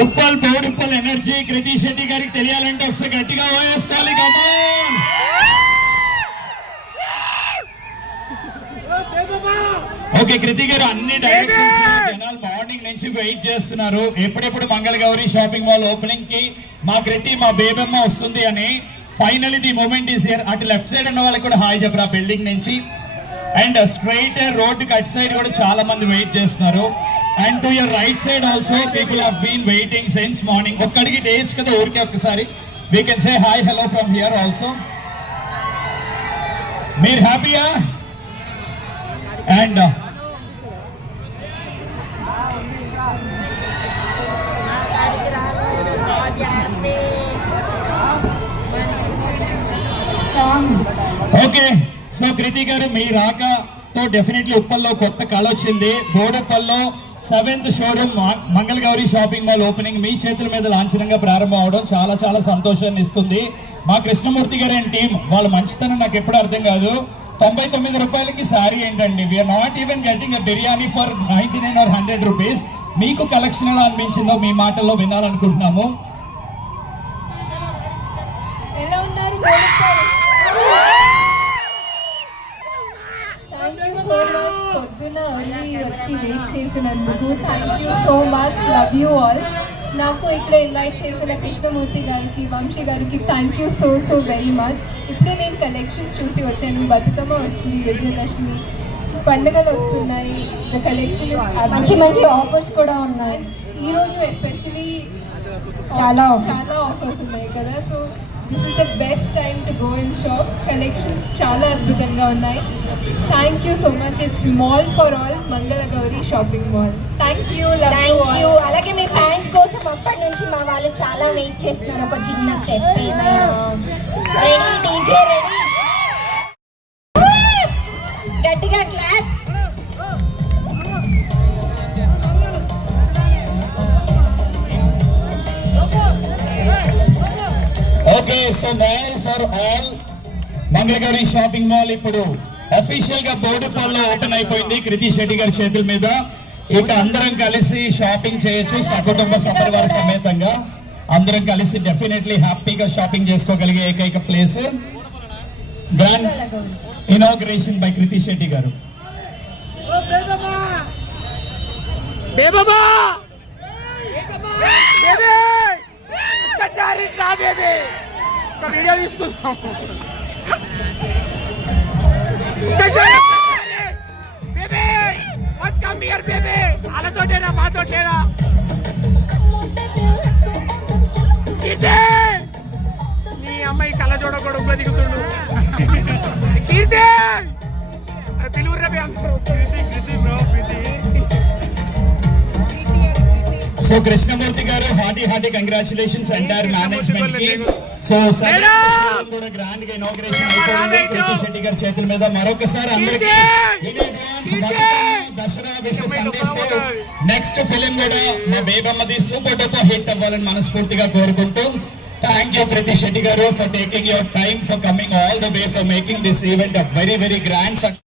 Uppal Boduppal energy Krithi Shetty గారికి తెలియాలంటే ఒకసారి గట్టిగా ఓయేసుకోవాలి కమాన్ ఓకే కృతి గారు అన్ని డైరెక్షన్స్ జనాలు మార్నింగ్ నుంచి వెయిట్ చేస్తున్నారు. ఎప్పుడెప్పుడు మంగళగౌరి షాపింగ్ మాల్ ఓపెనింగ్కి మా కృతి మా బేబమ్మ వస్తుంది అని final the moment is here అటు లెఫ్ట్ సైడ్ ఉన్న వాళ్ళకి కూడా హాయ్ చెప్పరా బిల్డింగ్ నుంచి. And straight road cut side కూడా చాలా మంది వెయిట్ చేస్తున్నారు. And to your right side also people have been waiting since morning ఒక్కడికి డేస్ కదా ఊరికే ఒక్కసారి. We can say hi hello from here also మీరు హ్యాపీయా? And song okay. So Krithi గారు మీ రాకతో డెఫినెట్లీ ఉప్పల్లో కొత్త కళ వచ్చింది. బోడప్పల్లో seventh showroom Mangalagowri shopping mall opening మీ చేతుల మీద లాంఛనంగా ప్రారంభం అవడం చాలా చాలా సంతోషాన్ని ఇస్తుంది. మా కృష్ణమూర్తి గారి టీం వాళ్ళ మంచితనం నాకు ఎప్పుడు అర్థం కాదు. తొంభై తొమ్మిది రూపాయలకి సారీ ఏంటండి? We are not even getting a biryani for ninety nine or hundred rupees మీకు కలెక్షన్ ఎలా అనిపించిందో మీ మాటల్లో వినాలనుకుంటున్నాము. ఎలా ఉన్నారు థ్యాంక్ యూ సో మచ్ పొద్దున ఎర్లీ వచ్చి వెయిట్ చేసినందుకు thank you so much love you all నాకు ఇక్కడ ఇన్వైట్ చేసిన కృష్ణమూర్తి గారికి వంశీ గారికి thank you so so very much ఇప్పుడే నేను కలెక్షన్స్ చూసి వచ్చాను. బతుకమ్మ వస్తుంది విజయదశమి పండుగలు వస్తున్నాయి. ద కలెక్షన్ మంచి మంచి ఆఫర్స్ కూడా ఉన్నాయి. ఈరోజు ఎస్పెషలీ చాలా. చాలా ఆఫర్స్ ఉన్నాయి కదా. So this is the best time to go in shop collections చాలా అద్భుతంగా ఉన్నాయి. Thank you so much it's mall for all Mangalagowri shopping mall thank you love you thank you అలాగే మీ ఫ్యాన్స్ కోసం అప్పటి నుంచి మా వాళ్ళు చాలా వెయిట్ చేస్తున్నారు. ఒక చిన్న స్టెప్ ఏమైనా? రెడీ డీజే రెడీ గట్టిగా claps okay so mall for all Mangalagiri shopping mall ఇప్పుడు. అఫీషియల్గా బోడుపల్లో ఓపెన్ అయిపోయింది కృతి శెట్టి గారి చేతుల మీద. ఇక అందరం కలిసి షాపింగ్ చేయొచ్చు. సకుటుంబ సపరివార సమేతంగా. అందరం కలిసి డెఫినెట్లీ హ్యాపీగా షాపింగ్ చేసుకోగలిగే ఏకైక place grand inauguration by Krithi Shetty గారు. బేబమ్మా బేబీ! ఒక్కసారి రా బేబీ! ఒక వీడియో తీసుకుందాం. వాళ్ళతోటేనా మాతోటేనా కీర్తి నీ అమ్మాయి కళ్ళ చూడకూడదు దిగుతుండు. కీర్తి! పిలువురు రబి అందరూ. కీర్తి కీర్తి బ్రో కీర్తి సో కృష్ణమూర్తి గారు హార్టీ హార్టీ కంగ్రాచులేషన్స్ ఎంటైర్ మేనేజ్మెంట్కి సో! కూడా గ్రాండ్గా ఇనాగ్రేషన్ అయిపోయింది. కృతి శెట్టి గారి చేతుల మీద మరొకసారి అందరికి విషెస్ అందిస్తూ నెక్స్ట్ ఫిలిం కూడా మా బేబమ్మది సూపర్ డూపర్ హిట్ అవ్వాలని మనస్ఫూర్తిగా కోరుకుంటూ థ్యాంక్ యూ కృతి శెట్టి గారు for taking your time for coming all the way for making this event a very very grand success